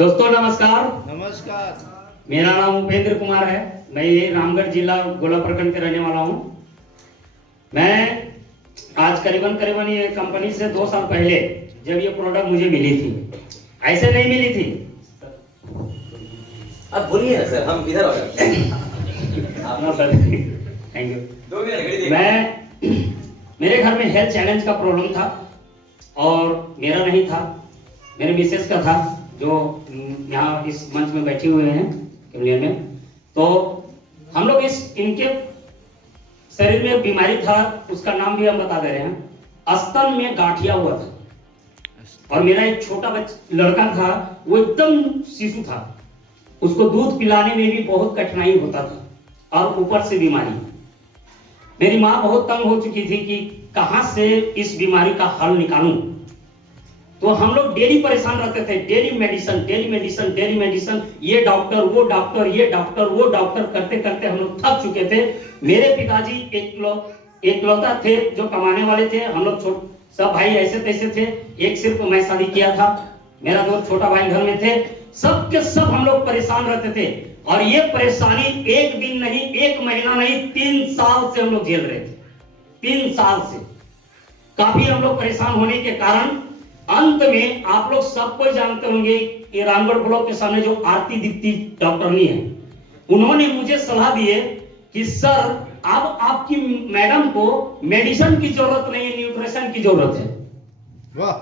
दोस्तों नमस्कार। नमस्कार। मेरा नाम उपेंद्र कुमार है। मैं ये रामगढ़ जिला गोला प्रखंड के रहने वाला हूँ। मैं आज करीबन ये कंपनी से 2 साल पहले जब ये प्रोडक्ट मुझे मिली थी, ऐसे नहीं मिली थी। आप बोलिए ना सर, हम इधर आ जाते हैं। अपना सर थैंक यू। मेरे घर में हेल्थ चैलेंज का प्रॉब्लम था और मेरा नहीं था, मेरे मिसेस का था, जो यहाँ इस मंच में बैठे हुए हैं कैमरे में। तो हम लोग इनके शरीर में बीमारी था, उसका नाम भी हम बता दे रहे हैं। स्तन में गांठिया हुआ था और मेरा एक छोटा लड़का था, वो एकदम शिशु था, उसको दूध पिलाने में भी बहुत कठिनाई होता था और ऊपर से बीमारी। मेरी माँ बहुत तंग हो चुकी थी कि कहां से इस बीमारी का हल निकालूं। तो हम लोग डेली परेशान रहते थे, डेली मेडिसिन, ये डॉक्टर वो डॉक्टर, ये डॉक्टर वो डॉक्टर करते करते हम लोग थक चुके थे। मेरे पिताजी एकलौता थे जो कमाने वाले थे। हम लोग सब भाई ऐसे तैसे थे, एक सिर्फ मैं शादी किया था, मेरा 2 छोटा भाई घर में थे। सब के सब हम लोग परेशान रहते थे और ये परेशानी एक दिन नहीं, 1 महीना नहीं, 3 साल से हम लोग झेल रहे थे। 3 साल से काफी हम लोग परेशान होने के कारण अंत में आप लोग सबको जानते होंगे कि रामगढ़ ब्लॉक के सामने जो आरती दीप्ति डॉक्टरनी है, उन्होंने मुझे सलाह दी है कि सर अब आपकी मैडम को मेडिसिन की जरूरत नहीं है, न्यूट्रिशन की जरूरत है। वाह,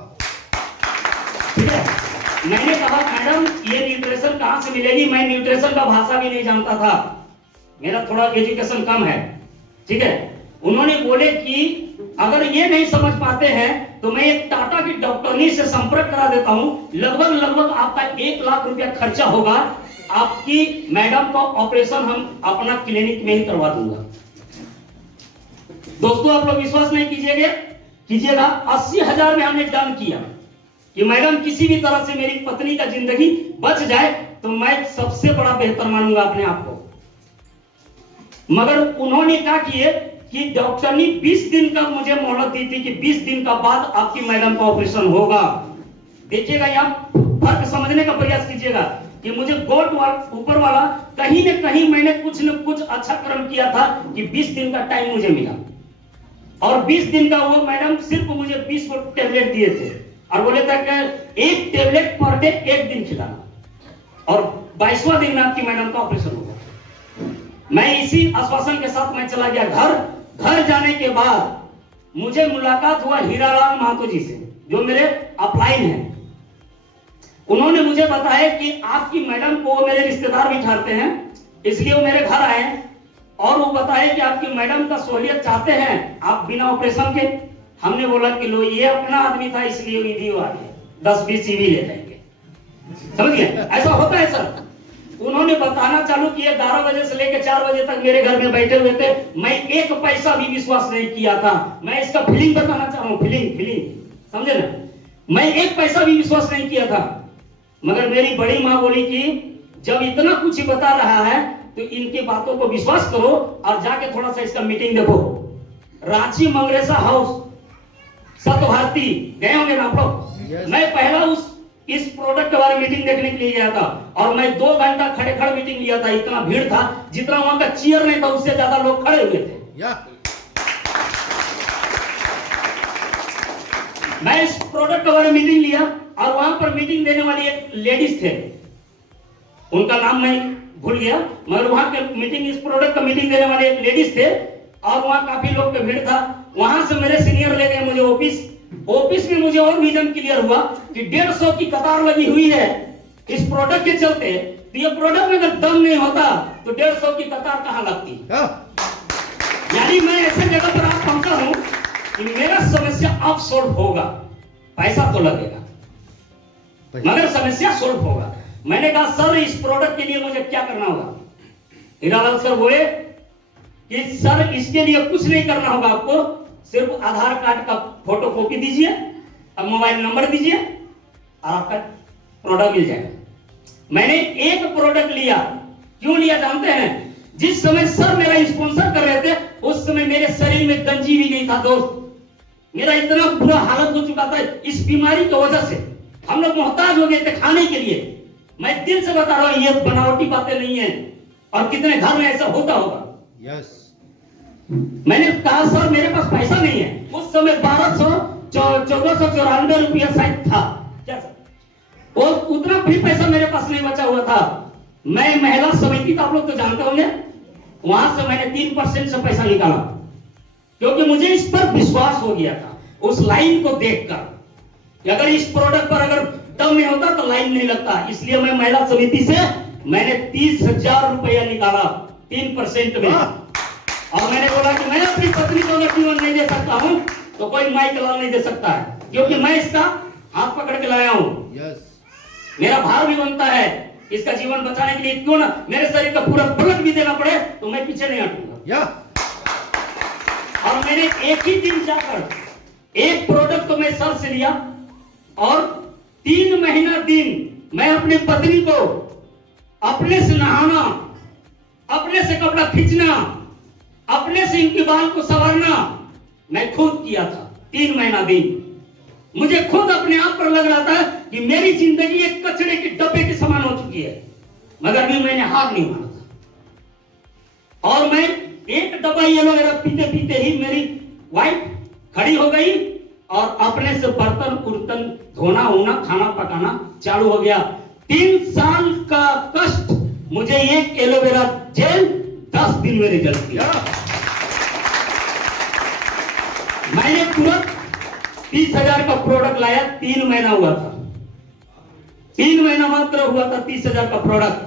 ठीक है। मैंने कहा मैडम ये न्यूट्रिशन कहां से मिलेगी, मैं न्यूट्रिशन का भाषा भी नहीं जानता था, मेरा थोड़ा एजुकेशन कम है, ठीक है। उन्होंने बोले कि अगर ये नहीं समझ पाते हैं तो मैं एक टाटा की डॉक्टरनी से संपर्क करा देता हूं, लगभग आपका 1 लाख रुपया खर्चा होगा, आपकी मैडम का ऑपरेशन हम अपना क्लिनिक में ही करवा दूंगा। दोस्तों आप लोग विश्वास नहीं कीजिएगा 80,000 में हमने डन किया कि मैडम किसी भी तरह से मेरी पत्नी का जिंदगी बच जाए तो मैं सबसे बड़ा बेहतर मानूंगा अपने आप को। मगर उन्होंने क्या किए कि डॉक्टर ने 20 दिन का मुझे मोहलत दी थी कि 20 दिन का बाद आपकी मैडम का ऑपरेशन होगा। देखिएगा, यहाँ फर्क समझने का प्रयास कीजिएगा कि मुझे गॉड ऊपर वाला कहीं न कहीं मैंने कुछ न कुछ अच्छा कर्म किया था कि 20 दिन का टाइम मुझे मिला और 20 दिन का वो मैडम सिर्फ मुझे 20 को टेबलेट दिए थे और बोले था कि 1 टेबलेट पर डे 1 दिन खिलाना और 22वां दिन में आपकी मैडम का ऑपरेशन होगा। मैं इसी आश्वासन के साथ मैं चला गया घर जाने के बाद मुझे मुलाकात हुआ हीरालाल महतो जी से, जो मेरे अपलाइन हैं। उन्होंने मुझे बताया कि आपकी मैडम को मेरे रिश्तेदार भी ठहरते हैं, इसलिए वो मेरे घर आए और वो बताए कि आपकी मैडम का सहूलियत चाहते हैं आप बिना ऑपरेशन के। हमने बोला कि लो ये अपना आदमी था इसलिए वीडियो आ गया, 10-20 सीवी ले जाएंगे, समझ गए, ऐसा होता है सर। उन्होंने बताना चालू किया, 11 बजे से लेकर 4 बजे तक मेरे घर में बैठे हुए थे। मैं 1 पैसा भी विश्वास नहीं किया था। मैं इसका फीलिंग बताना चाह रहा हूँ, फीलिंग समझे ना। मैं 1 पैसा भी विश्वास नहीं किया था, मगर मेरी बड़ी माँ बोली कि जब इतना कुछ ही बता रहा है तो इनकी बातों को विश्वास करो और जाके थोड़ा सा इसका मीटिंग देखो। रांची मंगरेसा हाउस सतभारती गए होंगे ना आप लोग। मैं पहला इस प्रोडक्ट के बारे में मीटिंग देखने के लिए गया था और मैं 2 घंटा खड़े मीटिंग लिया था। इतना भीड़ था, जितना वहां का चेयर नहीं था उससे ज्यादा लोग खड़े हुए थे। मैं इस प्रोडक्ट के बारे में मीटिंग लिया और वहां पर मीटिंग देने वाली एक लेडीज थे, उनका नाम मैं भूल गया, मगर वहां के मीटिंग इस प्रोडक्ट का मीटिंग देने वाले एक लेडीज थे और वहां काफी लोग का भीड़ था। वहां से मेरे सीनियर ले गए मुझे ऑफिस में मुझे और विजन क्लियर हुआ कि 150 की कतार लगी हुई है इस प्रोडक्ट के चलते। तो ये प्रोडक्ट में अगर दम नहीं होता तो 150 की कतार कहां लगती। यानी मैं ऐसे जगह पर आज पहुंचा हूं कि मेरा समस्या अब सोल्व होगा, पैसा तो लगेगा मगर समस्या सोल्व होगा। मैंने कहा सर इस प्रोडक्ट के लिए मुझे क्या करना होगा। हीरालाल सर बोले कि सर इसके लिए कुछ नहीं करना होगा, आपको सिर्फ आधार कार्ड का फोटो कॉपी दीजिए और मोबाइल नंबर दीजिए और आपका प्रोडक्ट मिल जाएगा। मैंने एक प्रोडक्ट लिया, क्यों लिया जानते हैं? जिस समय सर मेरा स्पॉन्सर कर रहे थे उस समय मेरे शरीर में गंजी भी नहीं था दोस्त। मेरा इतना बुरा हालत हो चुका था इस बीमारी की वजह से। हम लोग मोहताज हो गए थे खाने के लिए। मैं दिल से बता रहा हूं, ये बनावटी बातें नहीं है। और कितने घर में ऐसा होता होगा। यस। मैंने कहा सर मेरे पास पैसा नहीं है। उस समय 1494 रुपया शायद था क्या सर? वो उतना भी पैसा मेरे पास नहीं बचा हुआ था। मैं महिला समिति तो आप लोग तो जानते होंगे, वहां से मैंने 3% से पैसा निकाला, क्योंकि मुझे इस पर विश्वास हो गया था उस लाइन को देखकर कि अगर इस प्रोडक्ट पर अगर दम नहीं होता तो लाइन नहीं लगता। इसलिए मैं महिला समिति से मैंने 30,000 रुपया निकाला 3% में। और मैंने बोला कि मैं अपनी पत्नी को अगर जीवन नहीं दे सकता हूं तो कोई माई कलाल नहीं दे सकता है, क्योंकि मैं इसका हाथ पकड़ के लाया हूं। यस। मेरा भार भी बनता है इसका जीवन बचाने के लिए। क्यों ना मेरे शरीर का पूरा पलट भी देना पड़े तो मैं पीछे नहीं हटूंगा। और मैंने एक ही दिन जाकर एक प्रोडक्ट तो मैं सर से लिया और 3 महीना दिन मैं अपनी पत्नी को अपने से नहाना, अपने से कपड़ा खींचना, अपने से इनके बाल को संवारना मैं खुद किया था। 3 महीना दिन मुझे खुद अपने आप पर लग रहा था कि मेरी जिंदगी एक कचरे के डब्बे के समान हो चुकी है, मगर भी मैंने हार नहीं माना था। और मैं एक डब्बा एलोवेरा पीते पीते ही मेरी वाइफ खड़ी हो गई और अपने से बर्तन उर्तन धोना होना खाना पकाना चालू हो गया। 3 साल का कष्ट मुझे एक एलोवेरा जेल 10 दिन में रिजल्ट दिया। मैंने तुरंत 30,000 का प्रोडक्ट लाया। 3 महीना हुआ था, 3 महीना मात्र हुआ था 30,000 का प्रोडक्ट।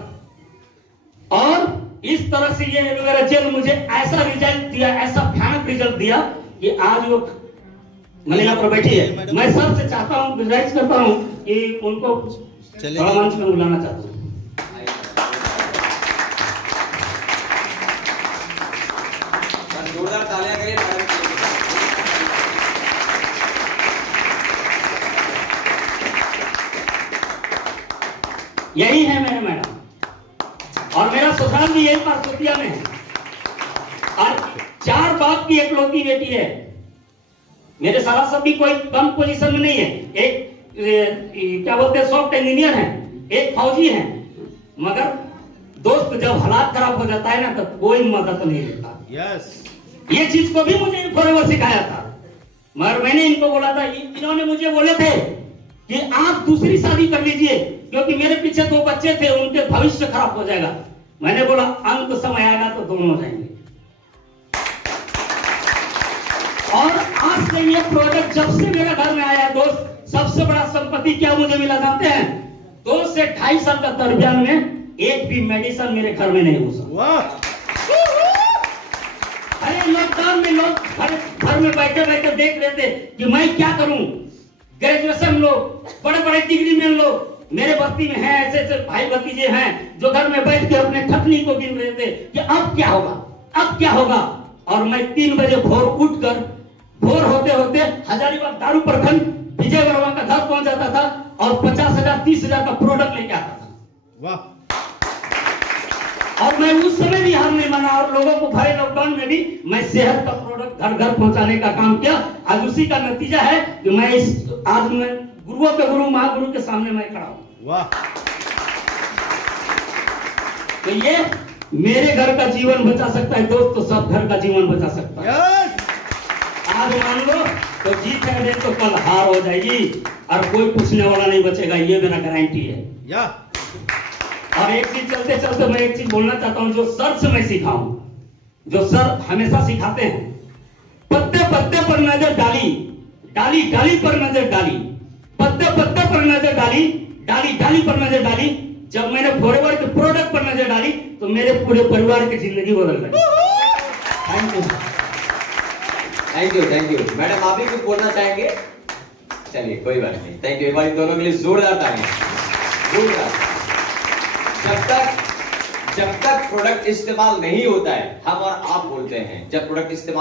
और इस तरह से ये एलोवेरा जेल मुझे ऐसा रिजल्ट दिया, ऐसा भयानक रिजल्ट दिया कि आज वो महिला पर बैठी है। मैं सर से चाहता हूं, गुजारिश करता हूं कि उनको थोड़ा मंच में बुलाना चाहता हूं। जोरदार तालियां करें मैडम के लिए। यही है मेरे मैडम, और मेरा ससुराल भी यही पारसोतिया में है और 4 बाप की एकलौती बेटी है। मेरे साला सब भी कोई कम पोजीशन में नहीं है। एक क्या बोलते हैं सॉफ्ट इंजीनियर है, एक फौजी है, मगर दोस्त जब हालात खराब हो जाता है ना तो कोई मदद नहीं देता। यस। ये चीज को भी मुझे फॉरएवर सिखाया था, मगर मैंने इनको बोला था, इन्होंने मुझे बोले थे कि आप दूसरी शादी कर लीजिए, क्योंकि मेरे पीछे 2 बच्चे थे, उनके भविष्य खराब हो जाएगा। मैंने बोला अंत समय आएगा तो दोनों हो जाएंगे। और आज से ये प्रोडक्ट जब से मेरे घर में आया दोस्त, सबसे बड़ा संपत्ति क्या मुझे मिला जानते हैं? 2 से 2.5 साल का दरमियान में एक भी मेडिसिन मेरे घर में नहीं घुसा। वाह। अरे लॉकडाउन में लोग घर में बैठे बैठे देख रहे थे कि मैं क्या करूं। ग्रेजुएशन लोग, बड़े बड़े डिग्री में लोग मेरे बस्ती में हैं, ऐसे ऐसे भाई भतीजे हैं जो घर में बैठ के अपने ठकनी को गिन रहे थे कि अब क्या होगा, अब क्या होगा। और मैं 3 बजे भोर उठकर, भोर होते होते हजारीबाग दारू प्रखंड विजय वर्मा का घर पहुंच जाता था और 50,000 30,000 का प्रोडक्ट लेके आता था। वाह। और मैं उस समय भी हार नहीं माना और लोगों को भरे लॉकडाउन में भी मैं सेहत का प्रोडक्ट घर घर पहुंचाने का काम किया। आज उसी का नतीजा है कि मैं आज मैं गुरुओं के गुरु महागुरु के सामने मैं खड़ा हूं। वाह। तो ये मेरे घर का जीवन बचा सकता है दोस्त, तो सब घर का जीवन बचा सकता है। यस। आज मान लो तो जीत है, नहीं तो कल हार हो जाएगी और कोई पूछने वाला नहीं बचेगा, ये मेरा गारंटी है। या। और एक चीज चलते चलते मैं एक चीज बोलना चाहता हूं, जो सर से मैं सीखा हूं, जो सर हमेशा सिखाते हैं, पत्ते पत्ते पर नजर डाली, डाली डाली पर नजर डाली, पत्ते पत्ते पर नजर डाली, डाली डाली पर नजर डाली। जब मैंने फॉरएवर के प्रोडक्ट पर नजर डाली तो मेरे पूरे परिवार की जिंदगी बदल गई। Thank you. Thank you, thank you. Madam आप भी कुछ बोलना चाहेंगे? चलिए कोई बात नहीं, थैंक यू। एक बार इन दोनों के लिए जोरदार तालियां। जोरदार। जब तक प्रोडक्ट इस्तेमाल नहीं होता है, हम और आप बोलते हैं, जब प्रोडक्ट इस्तेमाल